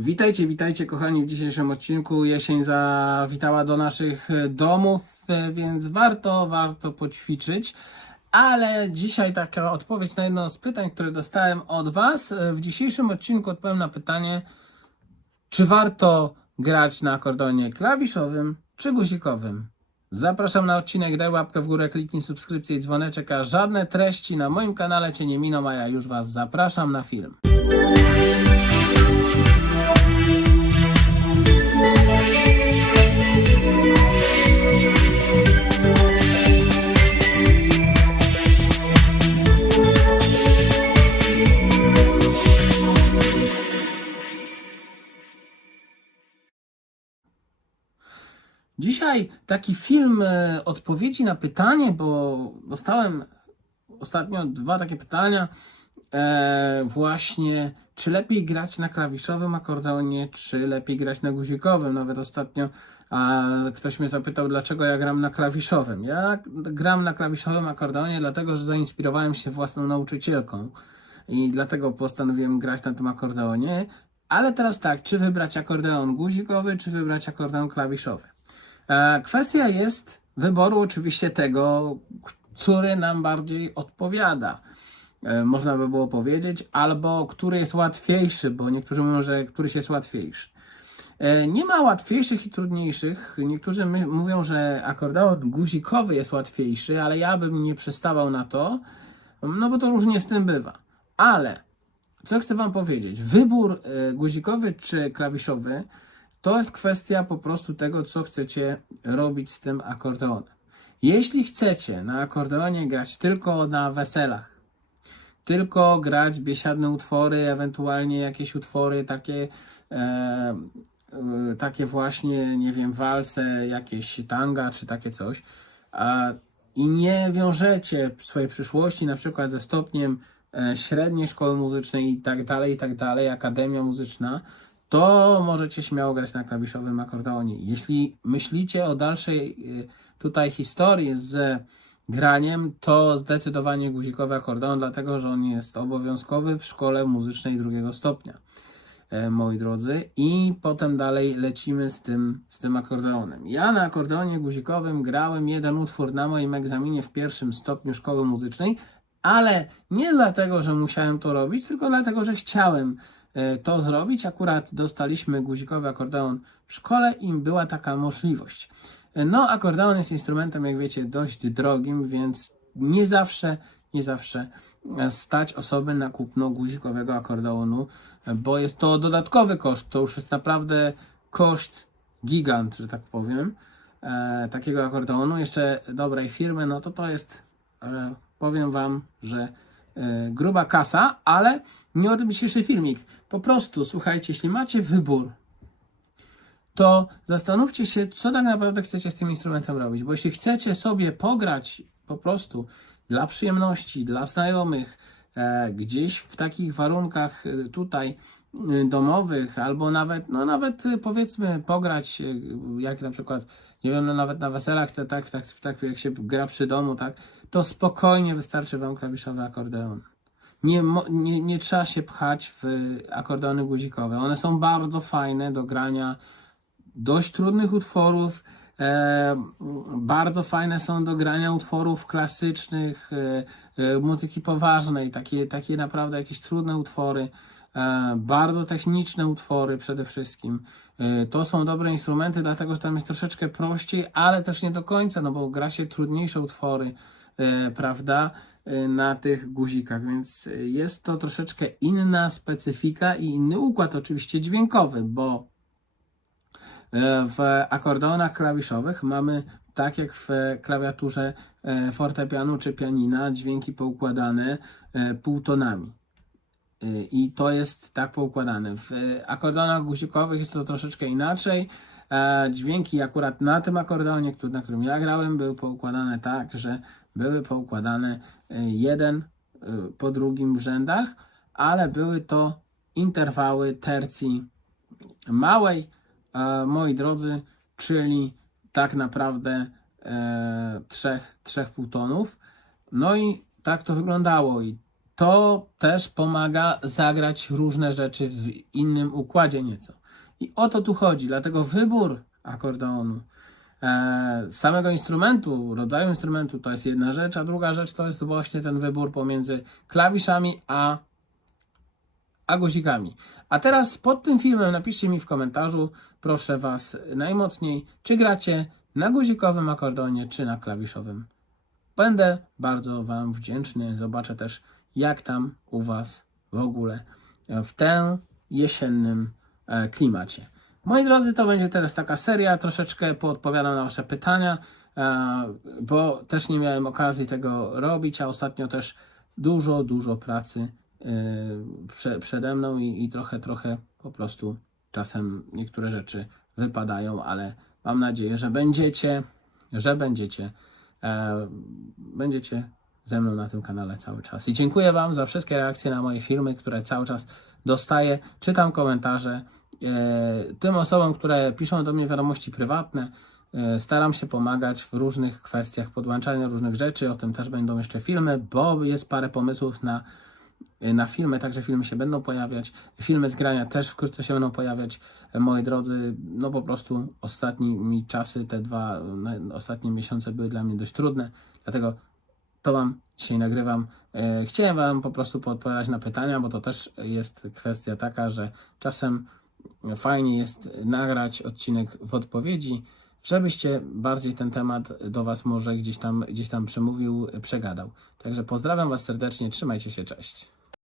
Witajcie, witajcie kochani w dzisiejszym odcinku. Jesień zawitała do naszych domów, więc warto, warto poćwiczyć. Ale dzisiaj taka odpowiedź na jedno z pytań, które dostałem od Was. W dzisiejszym odcinku odpowiem na pytanie, czy warto grać na akordeonie klawiszowym czy guzikowym. Zapraszam na odcinek, daj łapkę w górę, kliknij subskrypcję i dzwoneczek, a żadne treści na moim kanale Cię nie miną, a ja już Was zapraszam na film. Dzisiaj taki film e, odpowiedzi na pytanie, bo dostałem ostatnio dwa takie pytania. E, właśnie, czy lepiej grać na klawiszowym akordeonie, czy lepiej grać na guzikowym? Nawet ostatnio a, ktoś mnie zapytał, dlaczego ja gram na klawiszowym. Ja gram na klawiszowym akordeonie, dlatego że zainspirowałem się własną nauczycielką i dlatego postanowiłem grać na tym akordeonie. Ale teraz tak, czy wybrać akordeon guzikowy, czy wybrać akordeon klawiszowy? E, Kwestia jest wyboru oczywiście tego, który nam bardziej odpowiada. E, Można by było powiedzieć, albo który jest łatwiejszy, bo niektórzy mówią, że któryś jest łatwiejszy. E, Nie ma łatwiejszych i trudniejszych. Niektórzy my, mówią, że akordeon guzikowy jest łatwiejszy, ale ja bym nie przystawał na to, no bo to różnie z tym bywa. Ale co chcę Wam powiedzieć? Wybór e, guzikowy czy klawiszowy to jest kwestia po prostu tego, co chcecie robić z tym akordeonem. Jeśli chcecie na akordeonie grać tylko na weselach, tylko grać biesiadne utwory, ewentualnie jakieś utwory takie, e, e, takie właśnie, nie wiem, walce, jakieś tanga czy takie coś, a, i nie wiążecie swojej przyszłości na przykład ze stopniem e, średniej szkoły muzycznej i tak dalej, i tak dalej, akademia muzyczna, to możecie śmiało grać na klawiszowym akordeonie. Jeśli myślicie o dalszej y, tutaj historii z graniem, to zdecydowanie guzikowy akordeon, dlatego że on jest obowiązkowy w szkole muzycznej drugiego stopnia, e, moi drodzy. I potem dalej lecimy z tym, z tym akordeonem. Ja na akordeonie guzikowym grałem jeden utwór na moim egzaminie w pierwszym stopniu szkoły muzycznej, ale nie dlatego, że musiałem to robić, tylko dlatego, że chciałem e, to zrobić. Akurat dostaliśmy guzikowy akordeon w szkole i była taka możliwość. No, akordeon jest instrumentem, jak wiecie, dość drogim, więc nie zawsze, nie zawsze e, stać osoby na kupno guzikowego akordeonu, e, bo jest to dodatkowy koszt. To już jest naprawdę koszt gigant, że tak powiem, e, takiego akordeonu. Jeszcze dobrej firmy, no to to jest, e, powiem Wam, że e, gruba kasa, ale nie o tym dzisiejszy filmik. Po prostu, słuchajcie, jeśli macie wybór, to zastanówcie się, co tak naprawdę chcecie z tym instrumentem robić. Bo jeśli chcecie sobie pograć po prostu dla przyjemności, dla znajomych, e, gdzieś w takich warunkach e, tutaj e, domowych, albo nawet, no nawet e, powiedzmy pograć, jak na przykład, nie wiem, no nawet na weselach, to tak, tak, tak jak się gra przy domu, tak, to spokojnie wystarczy Wam klawiszowy akordeon. Nie, nie, nie trzeba się pchać w akordeony guzikowe. One są bardzo fajne do grania dość trudnych utworów. E, bardzo fajne są do grania utworów klasycznych, e, e, muzyki poważnej, takie, takie naprawdę jakieś trudne utwory. Bardzo techniczne utwory przede wszystkim. To są dobre instrumenty, dlatego że tam jest troszeczkę prościej, ale też nie do końca, no bo gra się trudniejsze utwory, prawda, na tych guzikach, więc jest to troszeczkę inna specyfika i inny układ oczywiście dźwiękowy, bo W akordeonach klawiszowych mamy, tak jak w klawiaturze e, fortepianu czy pianina, dźwięki poukładane e, półtonami. E, I to jest tak poukładane. W akordeonach guzikowych jest to troszeczkę inaczej. E, Dźwięki akurat na tym akordeonie, na którym ja grałem, były poukładane tak, że były poukładane e, jeden e, po drugim w rzędach, ale były to interwały tercji małej, e, moi drodzy, czyli tak naprawdę e, trzech, trzech półtonów. No i tak to wyglądało. I to też pomaga zagrać różne rzeczy w innym układzie nieco. I o to tu chodzi, dlatego wybór akordeonu, e, samego instrumentu, rodzaju instrumentu to jest jedna rzecz, a druga rzecz to jest właśnie ten wybór pomiędzy klawiszami a, a guzikami. A teraz pod tym filmem napiszcie mi w komentarzu, proszę Was najmocniej, czy gracie na guzikowym akordeonie, czy na klawiszowym. Będę bardzo Wam wdzięczny. Zobaczę też, jak tam u Was w ogóle e, w tym jesiennym e, klimacie. Moi drodzy, to będzie teraz taka seria, troszeczkę poodpowiadam na Wasze pytania, e, bo też nie miałem okazji tego robić, a ostatnio też dużo, dużo pracy prze, przede mną i, i trochę, trochę po prostu czasem niektóre rzeczy wypadają, ale mam nadzieję, że będziecie, że będziecie, e, będziecie ze mną na tym kanale cały czas. I dziękuję Wam za wszystkie reakcje na moje filmy, które cały czas dostaję. Czytam komentarze. E, tym osobom, które piszą do mnie wiadomości prywatne, e, staram się pomagać w różnych kwestiach podłączania różnych rzeczy. O tym też będą jeszcze filmy, bo jest parę pomysłów na, na filmy, także filmy się będą pojawiać. Filmy z grania też wkrótce się będą pojawiać. E, Moi drodzy, no po prostu ostatnimi czasy, te dwa ostatnie miesiące były dla mnie dość trudne, dlatego to Wam dzisiaj nagrywam. E, Chciałem Wam po prostu poodpowiadać na pytania, bo to też jest kwestia taka, że czasem fajnie jest nagrać odcinek w odpowiedzi, żebyście bardziej ten temat do Was może gdzieś tam, gdzieś tam przemówił, przegadał. Także pozdrawiam Was serdecznie, trzymajcie się, cześć.